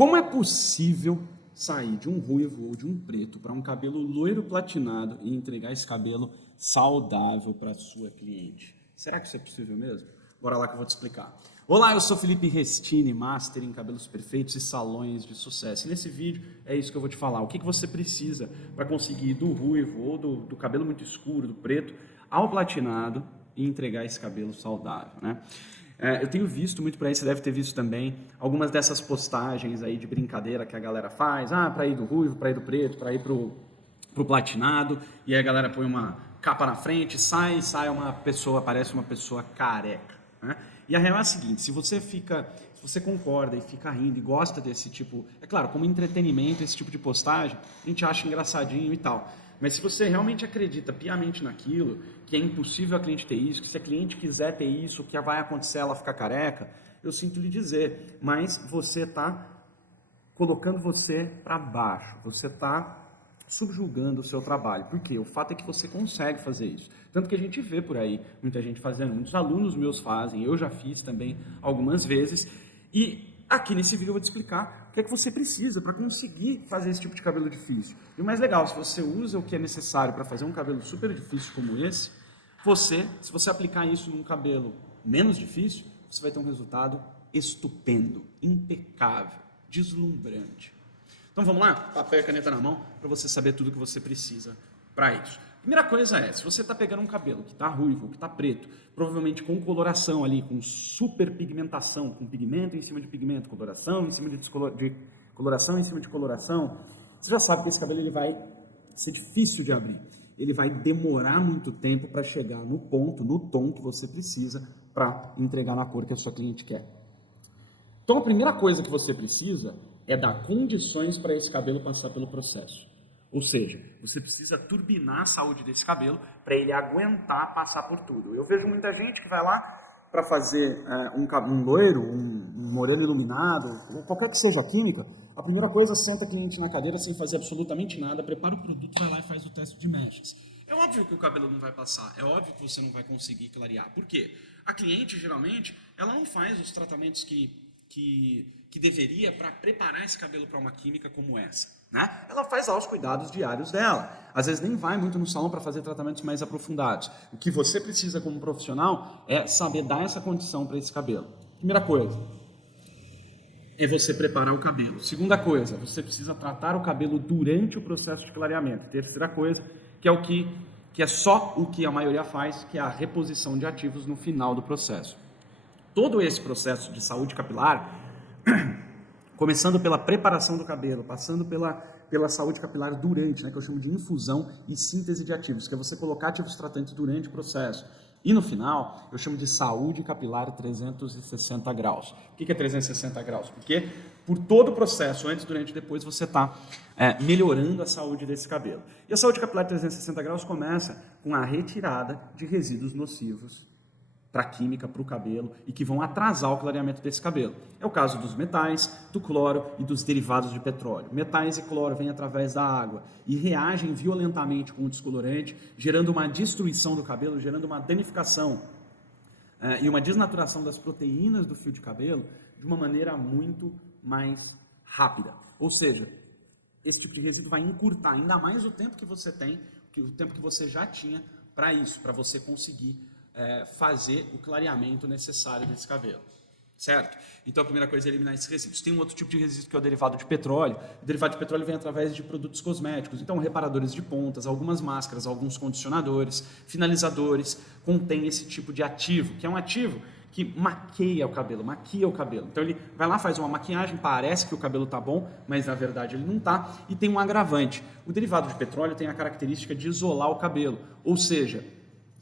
Como é possível sair de um ruivo ou de um preto para um cabelo loiro platinado e entregar esse cabelo saudável para a sua cliente? Será que isso é possível mesmo? Bora lá que eu vou te explicar. Olá, eu sou Felipe Restini, Master em Cabelos Perfeitos e Salões de Sucesso. E nesse vídeo é isso que eu vou te falar. O que você precisa para conseguir ir do ruivo ou do cabelo muito escuro, do preto, ao platinado e entregar esse cabelo saudável, né? Eu tenho visto muito por aí, você deve ter visto também, algumas dessas postagens aí de brincadeira que a galera faz, para ir do ruivo, para ir do preto, para ir pro platinado, e aí a galera põe uma capa na frente, sai uma pessoa, parece uma pessoa careca, né? E a real é a seguinte, se você concorda e fica rindo e gosta desse tipo, é claro, como entretenimento, esse tipo de postagem, a gente acha engraçadinho e tal. Mas se você realmente acredita piamente naquilo, que é impossível a cliente ter isso, que se a cliente quiser ter isso, o que vai acontecer ela ficar careca, eu sinto lhe dizer, mas você está colocando você para baixo, você está subjugando o seu trabalho. Por quê? O fato é que você consegue fazer isso. Tanto que a gente vê por aí muita gente fazendo, muitos alunos meus fazem, eu já fiz também algumas vezes, e aqui nesse vídeo eu vou te explicar o que é que você precisa para conseguir fazer esse tipo de cabelo difícil. E o mais legal, se você usa o que é necessário para fazer um cabelo super difícil como esse, se você aplicar isso num cabelo menos difícil, você vai ter um resultado estupendo, impecável, deslumbrante. Então vamos lá? Papel e caneta na mão para você saber tudo que você precisa para isso. Primeira coisa é, se você está pegando um cabelo que está ruivo, que está preto, provavelmente com coloração ali, com super pigmentação, com pigmento em cima de pigmento, coloração em cima de coloração em cima de coloração, você já sabe que esse cabelo ele vai ser difícil de abrir. Ele vai demorar muito tempo para chegar no ponto, no tom que você precisa para entregar na cor que a sua cliente quer. Então a primeira coisa que você precisa é dar condições para esse cabelo passar pelo processo. Ou seja, você precisa turbinar a saúde desse cabelo para ele aguentar passar por tudo. Eu vejo muita gente que vai lá para fazer um loiro, um moreno iluminado, qualquer que seja a química, a primeira coisa, senta a cliente na cadeira sem fazer absolutamente nada, prepara o produto, vai lá e faz o teste de mechas. É óbvio que o cabelo não vai passar, é óbvio que você não vai conseguir clarear. Por quê? A cliente, geralmente, ela não faz os tratamentos que deveria para preparar esse cabelo para uma química como essa, né? Ela faz lá os cuidados diários dela. Às vezes nem vai muito no salão para fazer tratamentos mais aprofundados. O que você precisa como profissional é saber dar essa condição para esse cabelo. Primeira coisa é você preparar o cabelo. Segunda coisa, você precisa tratar o cabelo durante o processo de clareamento. Terceira coisa, que é só o que a maioria faz, que é a reposição de ativos no final do processo. Todo esse processo de saúde capilar, começando pela preparação do cabelo, passando pela saúde capilar durante, né, que eu chamo de infusão e síntese de ativos, que é você colocar ativos tratantes durante o processo. E no final, eu chamo de saúde capilar 360 graus. O que é 360 graus? Porque por todo o processo, antes, durante e depois, você está melhorando a saúde desse cabelo. E a saúde capilar 360 graus começa com a retirada de resíduos nocivos para a química, para o cabelo, e que vão atrasar o clareamento desse cabelo. É o caso dos metais, do cloro e dos derivados de petróleo. Metais e cloro vêm através da água e reagem violentamente com o descolorante, gerando uma destruição do cabelo, gerando uma danificação e uma desnaturação das proteínas do fio de cabelo de uma maneira muito mais rápida. Ou seja, esse tipo de resíduo vai encurtar ainda mais o tempo que você tem, o tempo que você já tinha para isso, para você conseguir fazer o clareamento necessário desse cabelo, certo? Então a primeira coisa é eliminar esses resíduos. Tem um outro tipo de resíduo que é o derivado de petróleo. O derivado de petróleo vem através de produtos cosméticos, então reparadores de pontas, algumas máscaras, alguns condicionadores, finalizadores, contém esse tipo de ativo, que é um ativo que maquia o cabelo. Então ele vai lá, faz uma maquiagem, parece que o cabelo está bom, mas na verdade ele não está, e tem um agravante. O derivado de petróleo tem a característica de isolar o cabelo, ou seja,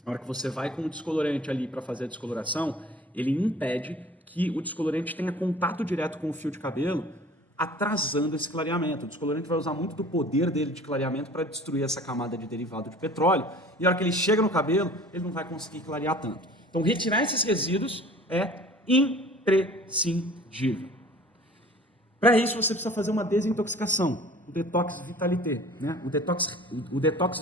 na hora que você vai com o descolorante ali para fazer a descoloração, ele impede que o descolorante tenha contato direto com o fio de cabelo, atrasando esse clareamento. O descolorante vai usar muito do poder dele de clareamento para destruir essa camada de derivado de petróleo, e na hora que ele chega no cabelo, ele não vai conseguir clarear tanto. Então, retirar esses resíduos é imprescindível. Para isso, você precisa fazer uma desintoxicação, o detox vitalité, né? o detox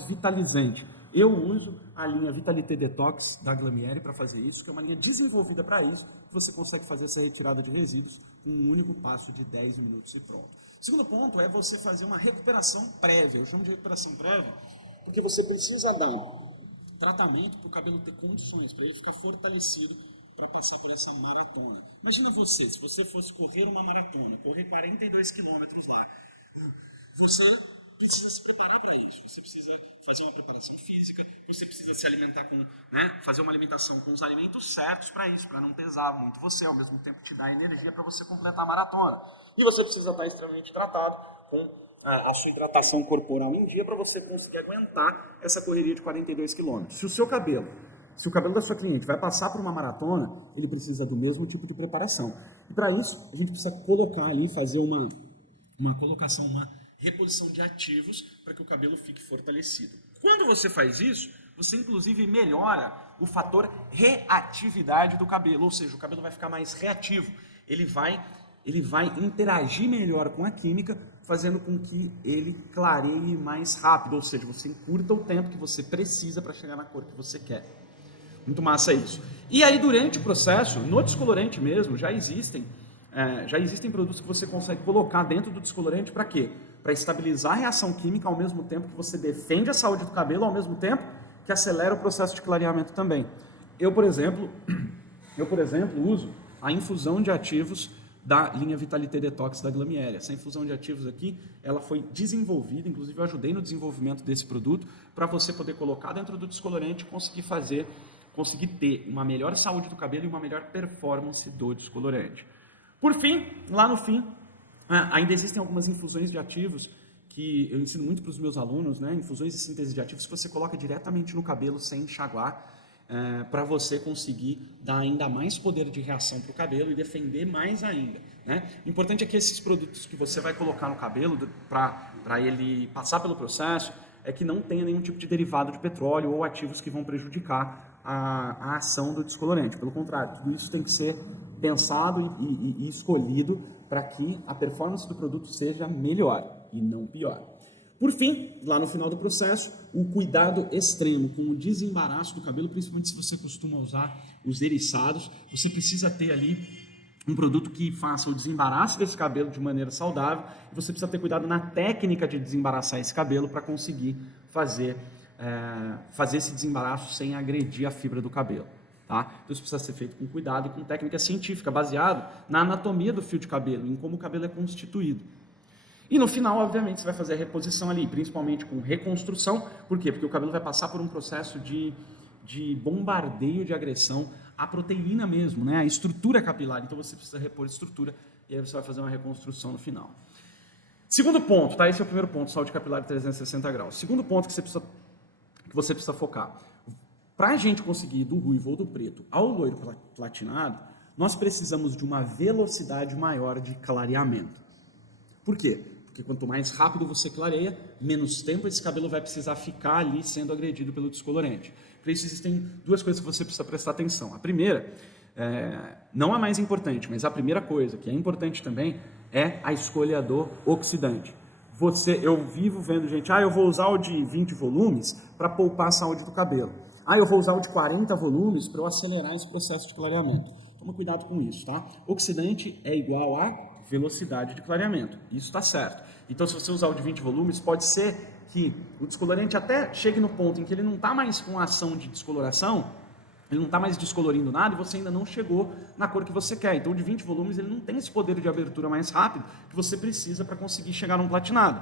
vitalizante. Eu uso a linha Vitalité Detox da Glamieri para fazer isso, que é uma linha desenvolvida para isso, que você consegue fazer essa retirada de resíduos com um único passo de 10 minutos e pronto. Segundo ponto é você fazer uma recuperação prévia. Eu chamo de recuperação prévia porque você precisa dar tratamento para o cabelo ter condições, para ele ficar fortalecido para passar por essa maratona. Imagina você, se você fosse correr uma maratona, correr 42 quilômetros lá, você precisa se preparar para isso, você precisa fazer uma preparação física, você precisa se alimentar com, fazer uma alimentação com os alimentos certos para isso, para não pesar muito você, ao mesmo tempo te dar energia para você completar a maratona. E você precisa estar extremamente tratado com a sua hidratação corporal em dia para você conseguir aguentar essa correria de 42 quilômetros. Se o cabelo da sua cliente vai passar por uma maratona, ele precisa do mesmo tipo de preparação. E para isso, a gente precisa colocar ali, fazer uma colocação, uma reposição de ativos para que o cabelo fique fortalecido. Quando você faz isso, você inclusive melhora o fator reatividade do cabelo, ou seja, o cabelo vai ficar mais reativo. Ele vai interagir melhor com a química, fazendo com que ele clareie mais rápido, ou seja, você encurta o tempo que você precisa para chegar na cor que você quer. Muito massa isso. E aí, durante o processo, no descolorante mesmo, já existem produtos que você consegue colocar dentro do descolorante para quê? Para estabilizar a reação química ao mesmo tempo que você defende a saúde do cabelo, ao mesmo tempo que acelera o processo de clareamento também. Eu, por exemplo, uso a infusão de ativos da linha Vitalite Detox da Glamielle. Essa infusão de ativos aqui, ela foi desenvolvida, inclusive eu ajudei no desenvolvimento desse produto, para você poder colocar dentro do descolorante e conseguir ter uma melhor saúde do cabelo e uma melhor performance do descolorante. Por fim, lá no fim, ainda existem algumas infusões de ativos que eu ensino muito para os meus alunos, infusões de síntese de ativos que você coloca diretamente no cabelo sem enxaguar, para você conseguir dar ainda mais poder de reação para o cabelo e defender mais ainda. O importante é que esses produtos que você vai colocar no cabelo para ele passar pelo processo é que não tenha nenhum tipo de derivado de petróleo ou ativos que vão prejudicar a ação do descolorante. Pelo contrário, tudo isso tem que ser pensado e escolhido para que a performance do produto seja melhor e não pior. Por fim, lá no final do processo, o cuidado extremo com o desembaraço do cabelo, principalmente se você costuma usar os eriçados, você precisa ter ali um produto que faça o desembaraço desse cabelo de maneira saudável e você precisa ter cuidado na técnica de desembaraçar esse cabelo para conseguir fazer esse desembaraço sem agredir a fibra do cabelo. Tá? Então isso precisa ser feito com cuidado e com técnica científica, baseado na anatomia do fio de cabelo, em como o cabelo é constituído. E no final, obviamente, você vai fazer a reposição ali, principalmente com reconstrução. Por quê? Porque o cabelo vai passar por um processo de bombardeio de agressão à proteína mesmo, a estrutura capilar. Então você precisa repor estrutura e aí você vai fazer uma reconstrução no final. Segundo ponto, tá? Esse é o primeiro ponto, saúde capilar de 360 graus. Segundo ponto que você precisa focar. Para a gente conseguir ir do ruivo ou do preto ao loiro platinado, nós precisamos de uma velocidade maior de clareamento. Por quê? Porque quanto mais rápido você clareia, menos tempo esse cabelo vai precisar ficar ali sendo agredido pelo descolorante. Para isso existem duas coisas que você precisa prestar atenção. A primeira, não a mais importante, mas a primeira coisa que é importante também é a escolha do oxidante. Eu vivo vendo gente, eu vou usar o de 20 volumes para poupar a saúde do cabelo. Eu vou usar o de 40 volumes para eu acelerar esse processo de clareamento. Toma cuidado com isso, tá? Oxidante é igual a velocidade de clareamento. Isso está certo. Então, se você usar o de 20 volumes, pode ser que o descolorante até chegue no ponto em que ele não está mais com a ação de descoloração, ele não está mais descolorindo nada e você ainda não chegou na cor que você quer. Então, o de 20 volumes ele não tem esse poder de abertura mais rápido que você precisa para conseguir chegar num platinado.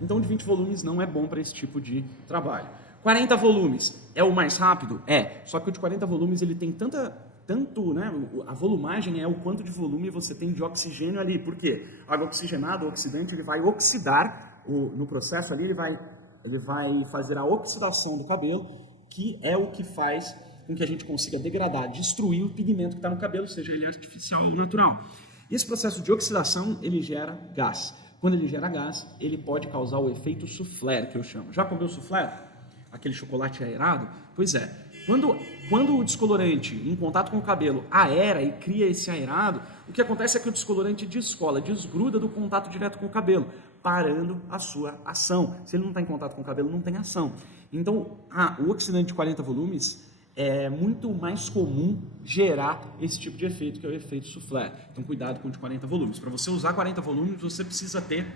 Então, o de 20 volumes não é bom para esse tipo de trabalho. 40 volumes é o mais rápido? Só que o de 40 volumes ele tem a volumagem é o quanto de volume você tem de oxigênio ali. Por quê? Água oxigenada, o oxidante, ele vai oxidar, no processo ali, ele vai fazer a oxidação do cabelo, que é o que faz com que a gente consiga degradar, destruir o pigmento que está no cabelo, seja ele artificial ou natural. E esse processo de oxidação, ele gera gás. Quando ele gera gás, ele pode causar o efeito soufflé, que eu chamo. Já comeu soufflé? Aquele chocolate aerado? Pois é. Quando o descolorante, em contato com o cabelo, aera e cria esse aerado, o que acontece é que o descolorante desgruda do contato direto com o cabelo, parando a sua ação. Se ele não está em contato com o cabelo, não tem ação. Então, o oxidante de 40 volumes é muito mais comum gerar esse tipo de efeito, que é o efeito soufflé. Então, cuidado com o de 40 volumes. Para você usar 40 volumes, você precisa ter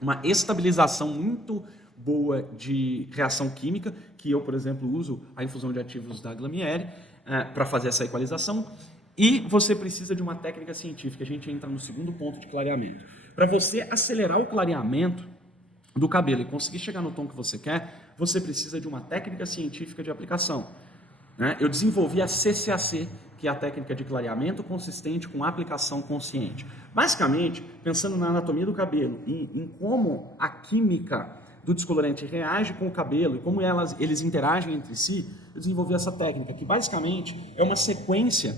uma estabilização muito boa de reação química, que eu, por exemplo, uso a infusão de ativos da Glamieri para fazer essa equalização, e você precisa de uma técnica científica. A gente entra no segundo ponto de clareamento. Para você acelerar o clareamento do cabelo e conseguir chegar no tom que você quer, você precisa de uma técnica científica de aplicação. Eu desenvolvi a CCAC, que é a técnica de clareamento consistente com aplicação consciente. Basicamente, pensando na anatomia do cabelo e em como a química do descolorante reage com o cabelo e como eles interagem entre si, eu desenvolvi essa técnica, que basicamente é uma sequência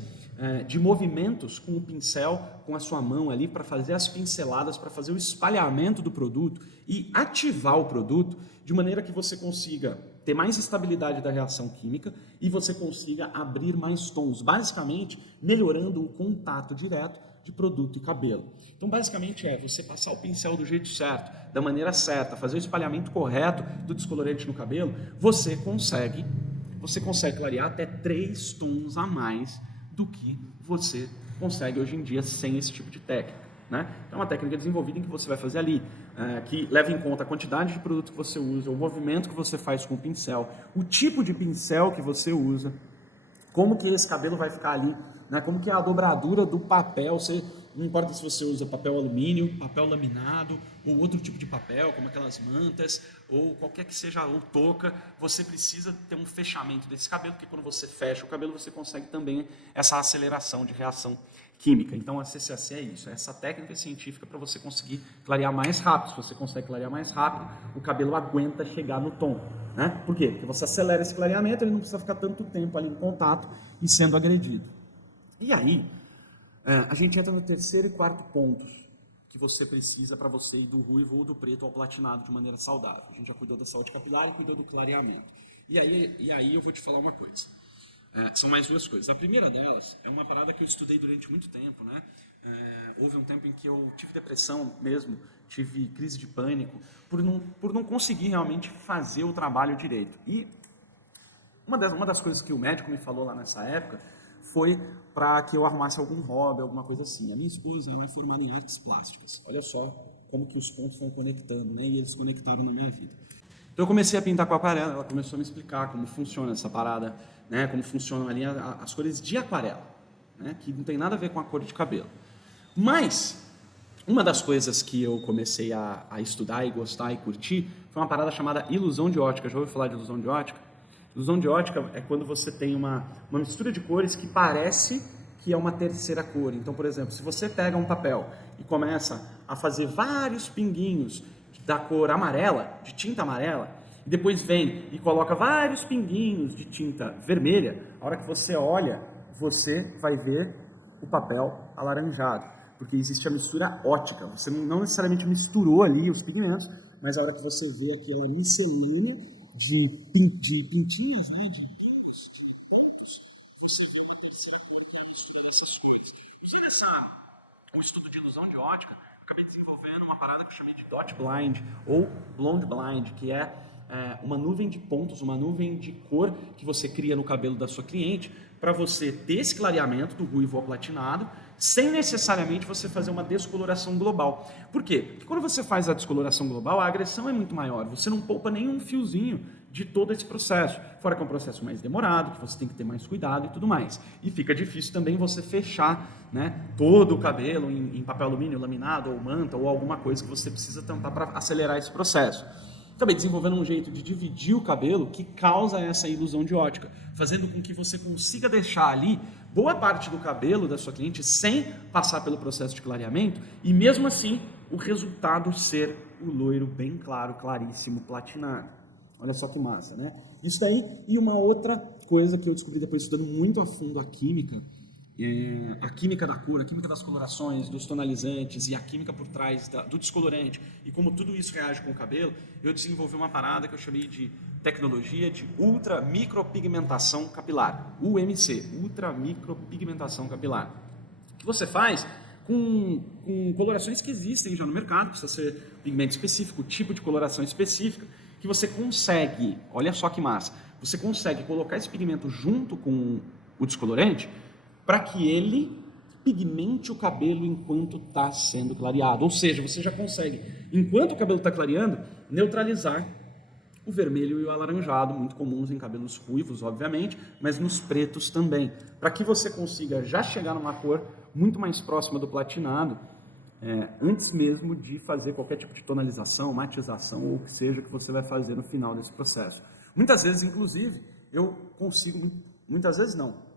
de movimentos com o pincel, com a sua mão ali, para fazer as pinceladas, para fazer o espalhamento do produto e ativar o produto de maneira que você consiga ter mais estabilidade da reação química e você consiga abrir mais tons, basicamente melhorando o contato direto de produto e cabelo. Então, basicamente você passar o pincel do jeito certo, da maneira certa, fazer o espalhamento correto do descolorante no cabelo, você consegue clarear até 3 tons a mais do que você consegue hoje em dia sem esse tipo de técnica. Então, é uma técnica desenvolvida em que você vai fazer ali, que leva em conta a quantidade de produto que você usa, o movimento que você faz com o pincel, o tipo de pincel que você usa, como que esse cabelo vai ficar ali, como que é a dobradura do papel, não importa se você usa papel alumínio, papel laminado, ou outro tipo de papel, como aquelas mantas, ou qualquer que seja, ou touca, você precisa ter um fechamento desse cabelo, porque quando você fecha o cabelo, você consegue também essa aceleração de reação química. Então, a CCAC é isso, é essa técnica científica para você conseguir clarear mais rápido. Se você consegue clarear mais rápido, o cabelo aguenta chegar no tom. Por quê? Porque você acelera esse clareamento, ele não precisa ficar tanto tempo ali em contato e sendo agredido. E aí, a gente entra no terceiro e quarto pontos que você precisa para você ir do ruivo ou do preto ao platinado de maneira saudável. A gente já cuidou da saúde capilar e cuidou do clareamento. E aí eu vou te falar uma coisa. São mais 2 coisas. A primeira delas é uma parada que eu estudei durante muito tempo. Houve um tempo em que eu tive depressão mesmo, tive crise de pânico, por não conseguir realmente fazer o trabalho direito. E uma das coisas que o médico me falou lá nessa época foi para que eu arrumasse algum hobby, alguma coisa assim. A minha esposa, ela é formada em artes plásticas. Olha só como que os pontos vão conectando, e eles conectaram na minha vida. Então eu comecei a pintar com aquarela, ela começou a me explicar como funciona essa parada, como funcionam ali as cores de aquarela, que não tem nada a ver com a cor de cabelo. Mas uma das coisas que eu comecei a estudar e gostar e curtir foi uma parada chamada ilusão de ótica. Já ouviu falar de ilusão de ótica? Ilusão de ótica é quando você tem uma mistura de cores que parece que é uma terceira cor. Então, por exemplo, se você pega um papel e começa a fazer vários pinguinhos da cor amarela, de tinta amarela, e depois vem e coloca vários pinguinhos de tinta vermelha, a hora que você olha, você vai ver o papel alaranjado, porque existe a mistura ótica. Você não necessariamente misturou ali os pigmentos, mas a hora que você vê aquela miscelânea de pintinhas, de pontos, você vê que vai ser a cor que é a mistura dessas cores. Usando o estudo de ilusão de ótica, eu acabei desenvolvendo uma parada que eu chamei de dot blind ou blonde blind, que é uma nuvem de pontos, uma nuvem de cor que você cria no cabelo da sua cliente para você ter esse clareamento do ruivo ao platinado, sem necessariamente você fazer uma descoloração global. Por quê? Porque quando você faz a descoloração global, a agressão é muito maior, você não poupa nenhum fiozinho de todo esse processo, fora que é um processo mais demorado, que você tem que ter mais cuidado e tudo mais. E fica difícil também você fechar todo o cabelo em papel alumínio, laminado, ou manta, ou alguma coisa que você precisa tampar para acelerar esse processo. Acabei desenvolvendo um jeito de dividir o cabelo que causa essa ilusão de ótica, fazendo com que você consiga deixar ali boa parte do cabelo da sua cliente sem passar pelo processo de clareamento e mesmo assim o resultado ser o loiro bem claro, claríssimo, platinado. Olha só que massa, Isso daí, e uma outra coisa que eu descobri depois estudando muito a fundo a química da cor, a química das colorações, dos tonalizantes e a química por trás do descolorante e como tudo isso reage com o cabelo, eu desenvolvi uma parada que eu chamei de tecnologia de ultramicropigmentação capilar, UMC, ultramicropigmentação capilar. O que você faz com colorações que existem já no mercado, precisa ser pigmento específico, tipo de coloração específica, que você consegue, olha só que massa, você consegue colocar esse pigmento junto com o descolorante para que ele pigmente o cabelo enquanto está sendo clareado. Ou seja, você já consegue, enquanto o cabelo está clareando, neutralizar o vermelho e o alaranjado, muito comuns em cabelos ruivos, obviamente, mas nos pretos também, para que você consiga já chegar numa cor muito mais próxima do platinado, antes mesmo de fazer qualquer tipo de tonalização, matização ou o que seja que você vai fazer no final desse processo. Muitas vezes, inclusive, eu consigo, muitas vezes não,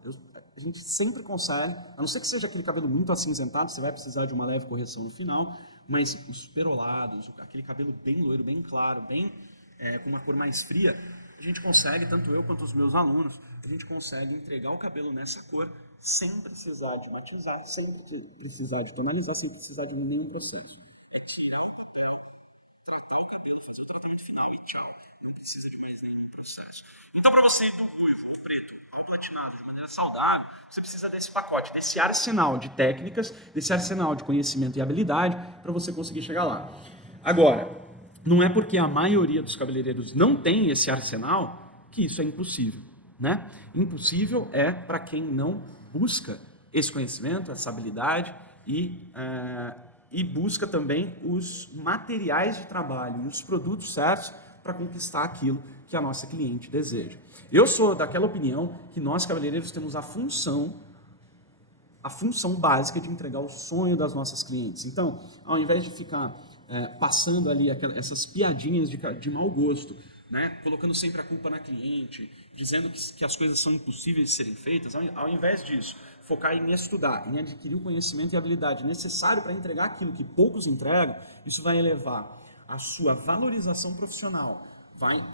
a gente sempre consegue, a não ser que seja aquele cabelo muito acinzentado, você vai precisar de uma leve correção no final, mas os perolados, aquele cabelo bem loiro, bem claro, bem com uma cor mais fria, a gente consegue, tanto eu quanto os meus alunos, a gente consegue entregar o cabelo nessa cor sem precisar de matizar, sem precisar de tonalizar, sem precisar de nenhum processo. Retira o cabelo, tratar o cabelo, fazer o tratamento final e tchau. Não precisa de mais nenhum processo. Então, para você ir do ruivo, do preto, ao platinado de maneira saudável, você precisa desse pacote, desse arsenal de técnicas, desse arsenal de conhecimento e habilidade para você conseguir chegar lá. Agora, não é porque a maioria dos cabeleireiros não tem esse arsenal que isso é impossível, né? Impossível é para quem não busca esse conhecimento, essa habilidade e busca também os materiais de trabalho e os produtos certos para conquistar aquilo que a nossa cliente deseja. Eu sou daquela opinião que nós cabeleireiros temos a função básica de entregar o sonho das nossas clientes. Então, ao invés de ficar passando ali essas piadinhas de mau gosto, né? Colocando sempre a culpa na cliente, dizendo que as coisas são impossíveis de serem feitas, ao invés disso, focar em estudar, em adquirir o conhecimento e habilidade necessário para entregar aquilo que poucos entregam, isso vai elevar a sua valorização profissional.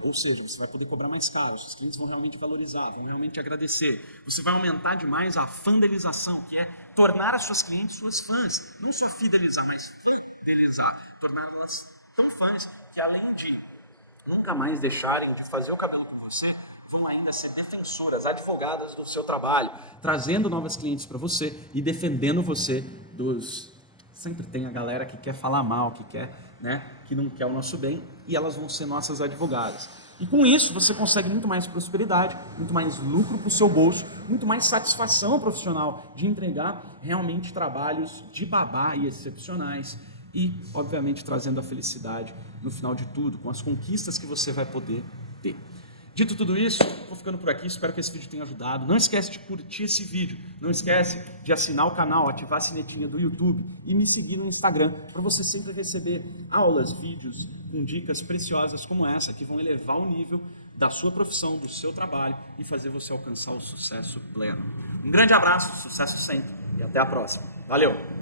Ou seja, você vai poder cobrar mais caro, os clientes vão realmente valorizar, vão realmente agradecer. Você vai aumentar demais a fidelização, que é tornar as suas clientes suas fãs. Não só fidelizar, mas fidelizar. Torná-las tão fãs que, além de nunca mais deixarem de fazer o cabelo com você, vão ainda ser defensoras, advogadas do seu trabalho, trazendo novas clientes para você e defendendo você dos... Sempre tem a galera que quer falar mal, que quer, né, que não quer o nosso bem, e elas vão ser nossas advogadas. E com isso você consegue muito mais prosperidade, muito mais lucro para o seu bolso, muito mais satisfação profissional de entregar realmente trabalhos de babá e excepcionais e, obviamente, trazendo a felicidade no final de tudo, com as conquistas que você vai poder ter. Dito tudo isso, vou ficando por aqui, espero que esse vídeo tenha ajudado. Não esquece de curtir esse vídeo, não esquece de assinar o canal, ativar a sinetinha do YouTube e me seguir no Instagram, para você sempre receber aulas, vídeos com dicas preciosas como essa, que vão elevar o nível da sua profissão, do seu trabalho e fazer você alcançar o sucesso pleno. Um grande abraço, sucesso sempre e até a próxima. Valeu!